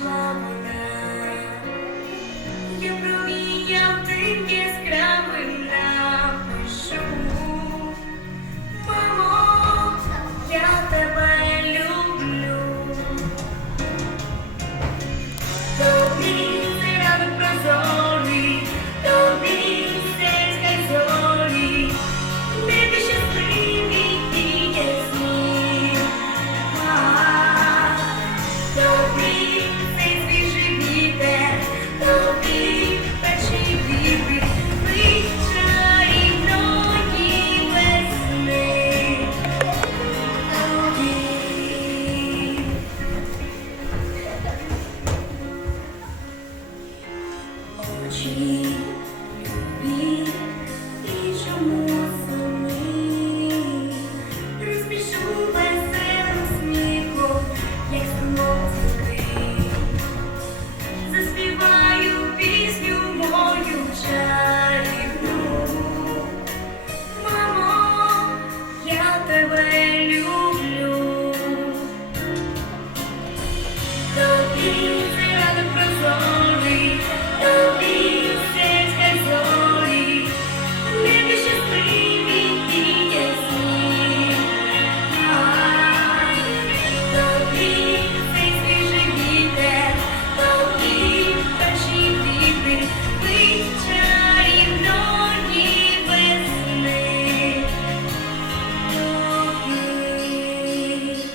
і Чи любі і чому сини розпішу веселим як знов заспіваю пісню мою чарівну. Мамо, я тебе люблю.